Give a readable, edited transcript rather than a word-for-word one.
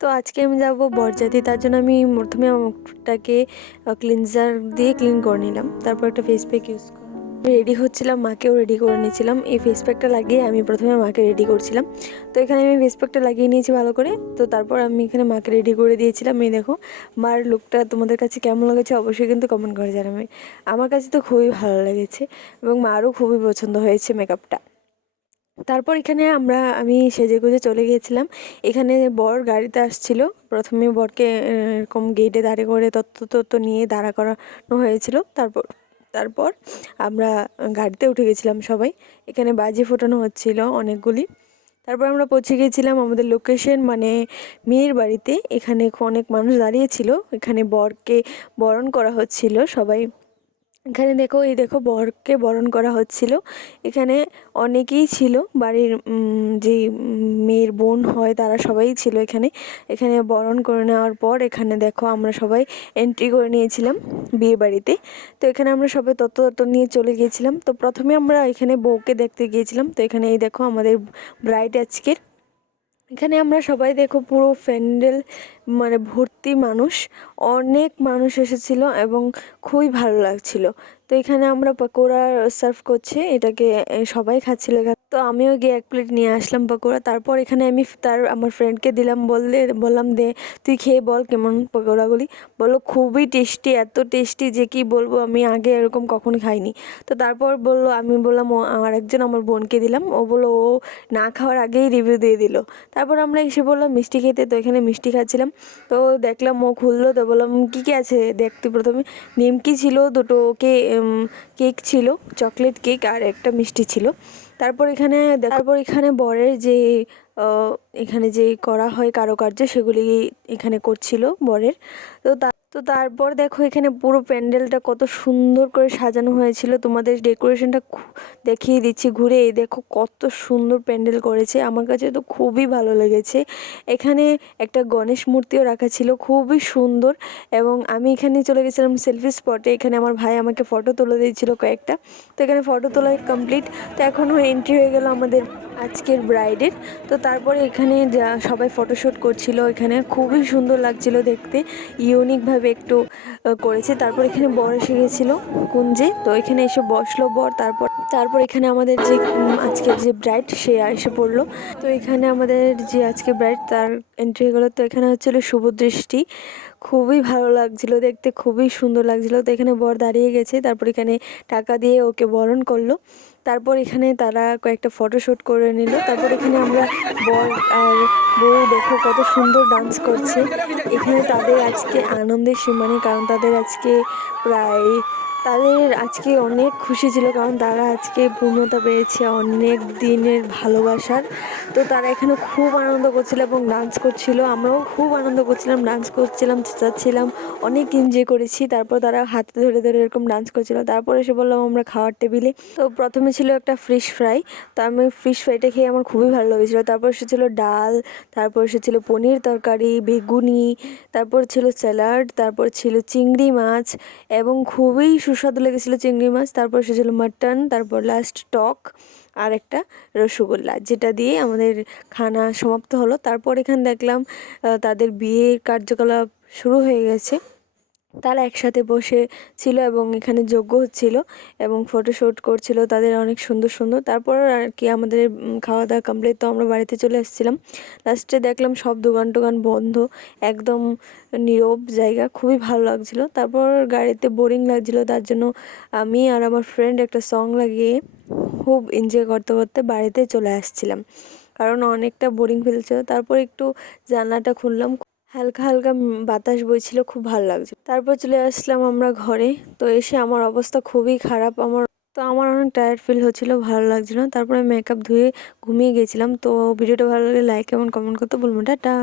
তো আজকে আমি যাব বরযাত্রী, তার জন্য আমি প্রথমে আমার মুখটাকে ক্লিনজার দিয়ে ক্লিন করে নিলাম। তারপর একটা ফেস প্যাক ইউজ করে রেডি হচ্ছিলাম, মাকেও রেডি করে নিয়েছিলাম। এই ফেস প্যাকটা লাগিয়ে আমি প্রথমে মাকে রেডি করছিলাম। তো এখানে আমি ফেস প্যাকটা লাগিয়ে নিয়েছি ভালো করে। তো তারপর আমি এখানে মাকে রেডি করে দিয়েছিলাম। এই দেখো মার লুকটা তোমাদের কাছে কেমন লেগেছে অবশ্যই কিন্তু কমেন্ট করে জানাবে। আমার কাছে তো খুবই ভালো লেগেছে এবং মারও খুবই পছন্দ হয়েছে মেকআপটা। তারপর এখানে আমি সেজেগুজে চলে গিয়েছিলাম। এখানে বর গাড়িতে আসছিল। প্রথমে বরকে এরকম গেটে দাঁড়িয়ে করে তত্ত্ব নিয়ে দাঁড়া করানো হয়েছিল। তারপর তারপর আমরা গাড়িতে উঠে গেছিলাম সবাই। এখানে বাজি ফোটানো হচ্ছিল অনেকগুলি। তারপর আমরা পৌঁছে গিয়েছিলাম আমাদের লোকেশন, মানে মেয়ের বাড়িতে। এখানে অনেক মানুষ দাঁড়িয়েছিল, এখানে বরকে বরণ করা হচ্ছিল সবাই। এখানে দেখো, এই দেখো বরকে বরণ করা হচ্ছিল। এখানে অনেকেই ছিল, বাড়ির যে মেয়ের বোন হয় তারা সবাই ছিল এখানে। এখানে বরণ করে নেওয়ার পর এখানে দেখো আমরা সবাই এন্ট্রি করে নিয়েছিলাম বিয়ে বাড়িতে। তো এখানে আমরা সবাই তত্ত্ব নিয়ে চলে গিয়েছিলাম। তো প্রথমে আমরা এখানে বউকে দেখতে গিয়েছিলাম। তো এখানে এই দেখো আমাদের ব্রাইড আজকের। এখানে আমরা সবাই দেখো পুরো প্যান্ডেল মানে ভর্তি মানুষ, অনেক মানুষ এসেছিল এবং খুবই ভালো লাগছিল। তো এখানে আমরা পকোড়া সার্ভ করছে, এটাকে সবাই খাচ্ছিল। তো আমিও গিয়ে এক প্লেট নিয়ে আসলাম পকোড়া। তারপর এখানে আমি আমার ফ্রেন্ডকে দিলাম, বললাম দে তুই খেয়ে বল কেমন পকোড়াগুলি। বললো খুবই টেস্টি, এত টেস্টি যে কি বলবো, আমি আগে এরকম কখনো খাইনি। তো তারপর আমি বললাম আমার আমার বোনকে দিলাম। ও বললো ও না খাওয়ার আগেই রিভিউ দিয়ে দিল। তারপর আমরা এসে বললাম মিষ্টি খেতে। তো এখানে মিষ্টি খাচ্ছিলাম। তো দেখলাম ও খুললো। তো বললাম কী কী আছে দেখতে। প্রথমে নিমকি ছিল, দুটো কেক ছিল, চকলেট কেক আর একটা মিষ্টি ছিল। তারপর এখানে বরের যে এখানে যে করা হয় কারুকার্য সেগুলি এখানে করছিল বরের। তো তারপর দেখো এখানে পুরো প্যান্ডেলটা কত সুন্দর করে সাজানো হয়েছিল। তোমাদের ডেকোরেশনটা দেখিয়ে দিচ্ছি ঘুরে। এই দেখো কত সুন্দর প্যান্ডেল করেছে, আমার কাছে তো খুবই ভালো লেগেছে। এখানে একটা গণেশ মূর্তিও রাখা ছিল, খুবই সুন্দর। এবং আমি এখানে চলে গেছিলাম সেলফি স্পটে। এখানে আমার ভাই আমাকে ফটো তুলে দিয়েছিল কয়েকটা। তো এখানে ফটো তোলা কমপ্লিট। তো এখনও এন্ট্রি হয়ে গেল আমাদের আজকের ব্রাইডের। তো তারপরে এখানে সবাই ফটোশ্যুট করছিল। এখানে খুবই সুন্দর লাগছিল দেখতে, ইউনিকভাবে একটু করেছে। তারপর এখানে বর এসে গেছিলো কুঞ্জে। তো এখানে এসে বসলো বর। তারপর এখানে আমাদের যে আজকের যে ব্রাইড সে এসে পড়লো। তো এখানে আমাদের যে আজকে ব্রাইড তার এন্ট্রি হয়ে গেলো। তো এখানে হচ্ছিল শুভ দৃষ্টি, খুবই ভালো লাগছিল দেখতে, খুবই সুন্দর লাগছিল। তো এখানে বর দাঁড়িয়ে গেছে। তারপর এখানে টাকা দিয়ে ওকে বরণ করলো। তারপর এখানে তারা কয়েকটা ফটোশ্যুট করে নিল। তারপর এখানে আমরা বর আর বউ দেখো কত সুন্দর ডান্স করছে। এখানে তাদের আজকে আনন্দের সীমা নেই, কারণ তাদের আজকে অনেক খুশি ছিল, কারণ তারা আজকে পূর্ণতা পেয়েছে অনেক দিনের ভালোবাসার। তো তারা এখানে খুব আনন্দ করছিল এবং ডান্স করছিল। আমরাও খুব আনন্দ করছিলাম, ডান্স করছিলাম, চেঁচাচ্ছিলাম, অনেক এনজয় করেছি। তারপর তারা হাতে ধরে ধরে এরকম ডান্স করছিল। তারপর এসে বললাম আমরা খাওয়ার টেবিলে। তো প্রথমে ছিল একটা ফিশ ফ্রাই। তো আমি ফিশ ফ্রাইটা খেয়ে আমার খুবই ভালো লেগেছিলো। তারপর এসেছিলো ডাল, তারপর এসেছিলো পনির তরকারি, বেগুনি, তারপর ছিল স্যালাড, তারপর ছিল চিংড়ি মাছ এবং খুবই সুস্বাদু লেগেছিলো চিংড়ি মাছ। তারপর এসেছিলো মাটন, তারপর লাস্ট টক আর একটা রসগোল্লা, যেটা দিয়ে আমাদের খানা সমাপ্ত হলো। তারপর এখানে দেখলাম তাদের বিয়ের কার্যকলাপ শুরু হয়ে গেছে। তারা একসাথে বসে ছিল এবং এখানে যজ্ঞ হচ্ছিল এবং ফটোশ্যুট করছিল তাদের অনেক সুন্দর সুন্দর। তারপর আর কি আমাদের খাওয়া দাওয়া কমপ্লিট। তো আমরা বাড়িতে চলে আসছিলাম। লাস্টে দেখলাম সব দোকান টোকান বন্ধ, একদম নীরব জায়গা, খুবই ভালো লাগছিল। তারপর গাড়িতে বোরিং লাগছিল, তার জন্য আমি আর আমার ফ্রেন্ড একটা সং লাগিয়ে খুব এনজয় করতে করতে বাড়িতে চলে আসছিলাম, কারণ অনেকটা বোরিং ফেলছিল। তারপর একটু জানলাটা খুললাম, হালকা হালকা বাতাস বইছিল, খুব ভালো লাগছে। তারপর চলে আসলাম আমরা ঘরে। তো এসে আমার অবস্থা খুবই খারাপ, আমার অনেক টায়ার্ড ফিল হচ্ছিল, ভালো লাগছিল না। তারপরে মেকআপ ধুয়ে ঘুমিয়ে গেছিলাম। তো ভিডিওটা ভালো লাগলে লাইক এবং কমেন্ট করতে বলবো। টাটা।